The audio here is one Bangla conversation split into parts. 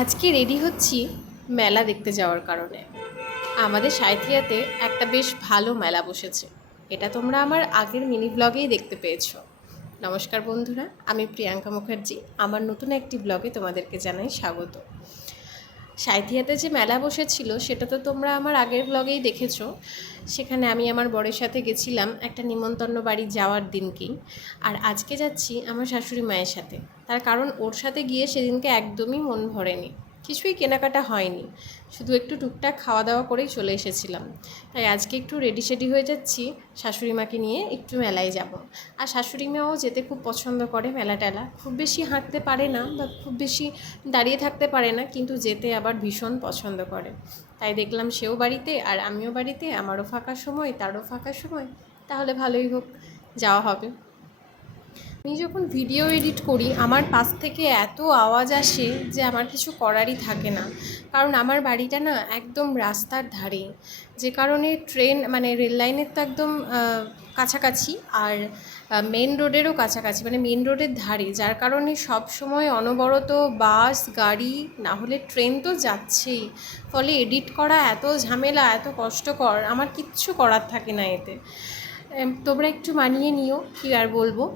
আজকে রেডি হচ্ছি মেলা দেখতে যাওয়ার কারণে। আমাদের সাঁইথিয়াতে একটা বেশ ভালো মেলা বসেছে। এটা তোমরা আমার আগের মিনি ব্লগেই দেখতে পেয়েছো। নমস্কার বন্ধুরা, আমি প্রিয়াঙ্কা মুখার্জি। আমার নতুন একটি ব্লগে তোমাদেরকে জানাই স্বাগত। সাঁইথিয়াতে যে মেলা বসেছিল সেটা তো তোমরা আমার আগের ব্লগেই দেখেছো। সেখানে আমি আমার বরের সাথে গেছিলাম একটা নিমন্ত্রণ বাড়ি যাওয়ার দিনকেই। আর আজকে যাচ্ছি আমার শাশুড়ি মায়ের সাথে। তার কারণ ওর সাথে গিয়ে সেদিনকে একদমই মন ভরেনি, কিছুই কেনাকাটা হয়নি, শুধু একটু টুকটাক খাওয়া দাওয়া করেই চলে এসেছিলাম। তাই আজকে একটু রেডি সেডি হয়ে যাচ্ছি, শাশুড়ি মাকে নিয়ে একটু মেলায় যাব। আর শাশুড়ি মাও যেতে খুব পছন্দ করে মেলা টেলা, খুব বেশি হাঁটতে পারে না বা খুব বেশি দাঁড়িয়ে থাকতে পারে না, কিন্তু যেতে আবার ভীষণ পছন্দ করে। তাই দেখলাম সেও বাড়িতে আর আমিও বাড়িতে, আমারও ফাঁকা সময় তারও ফাঁকা সময়, তাহলে ভালোই হোক, যাওয়া হবে। আমি যখন ভিডিও এডিট করি আমার পাশ থেকে এত আওয়াজ আসে যে আমার কিছু করারই থাকে না, কারণ আমার বাড়িটা না একদম রাস্তার ধারে, যে কারণে ট্রেন মানে রেল লাইনের তো একদম কাছাকাছি, আর মেন রোডেরও কাছাকাছি, মানে মেন রোডের ধারে, যার কারণে সব সময় অনবরত বাস গাড়ি না হলে ট্রেন তো যাচ্ছেই। ফলে এডিট করা এত ঝামেলা, এত কষ্টকর, আমার কিচ্ছু করার থাকে না এতে। তোমরা একটু মানিয়ে নিও, কী আর বলবো।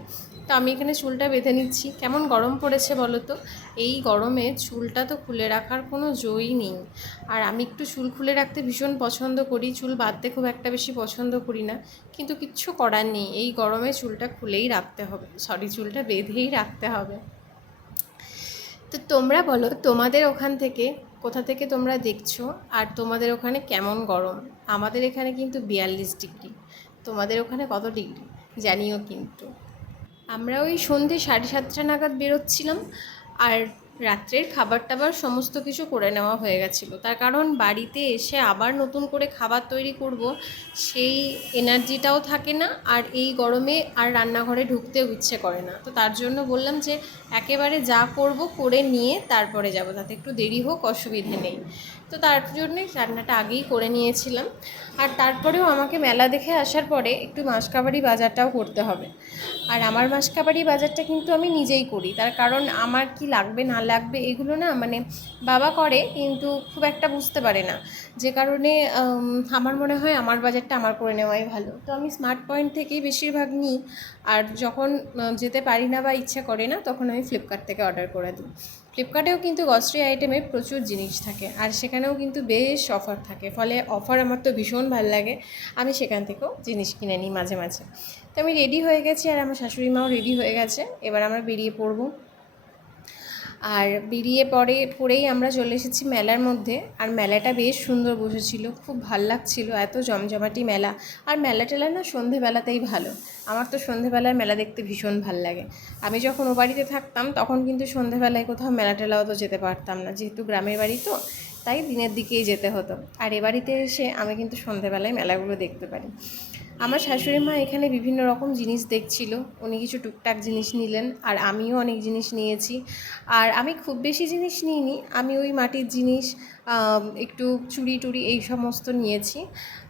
তো আমি এখানে চুলটা বেঁধে নিচ্ছি। কেমন গরম পড়েছে বলো তো, এই গরমে চুলটা তো খুলে রাখার কোনো জোই নেই। আর আমি একটু চুল খুলে রাখতে ভীষণ পছন্দ করি, চুল বাঁধতে খুব একটা বেশি পছন্দ করি না, কিন্তু কিচ্ছু করার নেই, এই গরমে চুলটা খুলেই রাখতে হবে, চুলটা বেঁধেই রাখতে হবে। তো তোমরা বলো, তোমাদের ওখান থেকে কোথা থেকে তোমরা দেখছো, আর তোমাদের ওখানে কেমন গরম? আমাদের এখানে কিন্তু 42 ডিগ্রি। তোমাদের ওখানে কত ডিগ্রি জানিও কিন্তু। আমরা ওই সন্ধে 7:30 নাগাদ বেরোচ্ছিলাম, আর রাত্রের খাবার টাবার সমস্ত কিছু করে নেওয়া হয়ে গেছিলো। তার কারণ বাড়িতে এসে আবার নতুন করে খাবার তৈরি করব, সেই এনার্জিটাও থাকে না, আর এই গরমে আর রান্নাঘরে ঢুকতেও ইচ্ছে করে না। তো তার জন্য বললাম যে একেবারে যা করব করে নিয়ে তারপরে যাব, তাতে একটু দেরি হোক অসুবিধে নেই। তো তার জন্যই রান্নাটা আগেই করে নিয়েছিলাম। আর তারপরেও আমাকে মেলা দেখে আসার পরে একটু মাসকাবাড়ি বাজারটাও করতে হবে। আর আমার মাসকাবাড়ি বাজারটা কিন্তু আমি নিজেই করি, তার কারণ আমার কি লাগবে না লাগবে এগুলো না মানে বাবা করে, কিন্তু খুব একটা বুঝতে পারে না, যে কারণে আমার মনে হয় আমার বাজারটা আমার করে নেওয়াই ভালো। তো আমি স্মার্ট পয়েন্ট থেকেই বেশিরভাগ নিই, আর যখন যেতে পারি না বা ইচ্ছা করে না তখন আমি ফ্লিপকার্ট থেকে অর্ডার করে দিই। ফ্লিপকার্টেও কিন্তু গ্রসারি আইটেমে প্রচুর জিনিস থাকে, আর সেখানেও কিন্তু বেশ অফার থাকে, ফলে অফার আমার তো ভীষণ ভালো লাগে, আমি সেখান থেকেও জিনিস কিনে নিই মাঝে মাঝে। তো আমি রেডি হয়ে গেছি, আর আমার শাশুড়ি মাও রেডি হয়ে গেছে, এবার আমরা বেরিয়ে পড়ব। আর বেরিয়ে পরেই আমরা চলে এসেছি মেলার মধ্যে। আর মেলাটা বেশ সুন্দর বসেছিল, খুব ভাল লাগছিল, এত জমজমাটি মেলা। আর মেলা টেলা না সন্ধেবেলাতেই ভালো, আমার তো সন্ধেবেলার মেলা দেখতে ভীষণ ভাল লাগে। আমি যখন ও বাড়িতে থাকতাম তখন কিন্তু সন্ধেবেলায় কোথাও মেলা টেলাও তো যেতে পারতাম না, যেহেতু গ্রামের বাড়ি তো, তাই দিনের দিকেই যেতে হতো। আর এ বাড়িতে এসে আমি কিন্তু সন্ধেবেলায় মেলাগুলো দেখতে পারি। আমার শাশুড়ি মা এখানে বিভিন্ন রকম জিনিস দেখছিল, উনি কিছু টুকটাক জিনিস নিলেন, আর আমিও অনেক জিনিস নিয়েছি। আর আমি খুব বেশি জিনিস নিইনি, আমি ওই মাটির জিনিস, একটু চুড়ি টুড়ি এই সমস্ত নিয়েছি।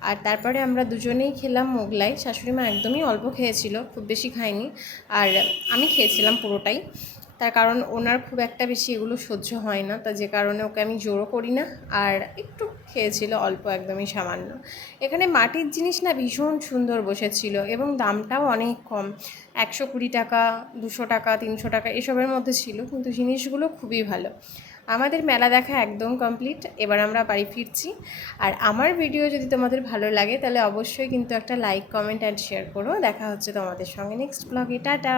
আর তারপরে আমরা দুজনেই খেলাম মোগলাই। শাশুড়ি মা একদমই অল্প খেয়েছিল, খুব বেশি খায়নি, আর আমি খেয়েছিলাম পুরোটাই। তার কারণ ওনার খুব একটা বেশি এগুলো সহ্য হয় না, তা যে কারণে ওকে আমি জোরও করি না, আর একটু খেয়েছিল অল্প, একদমই সামান্য। এখানে মাটির জিনিস না ভীষণ সুন্দর বসেছিল, এবং দামটাও অনেক কম, 120 টাকা, 200 টাকা, 300 টাকা এসবের মধ্যে ছিল, কিন্তু জিনিসগুলো খুবই ভালো। আমাদের মেলা দেখা একদম কমপ্লিট, এবার আমরা বাড়ি ফিরছি। আর আমার ভিডিও যদি তোমাদের ভালো লাগে তাহলে অবশ্যই কিন্তু একটা লাইক কমেন্ট অ্যান্ড শেয়ার করো। দেখা হচ্ছে তোমাদের সঙ্গে নেক্সট ব্লগে, টাটা।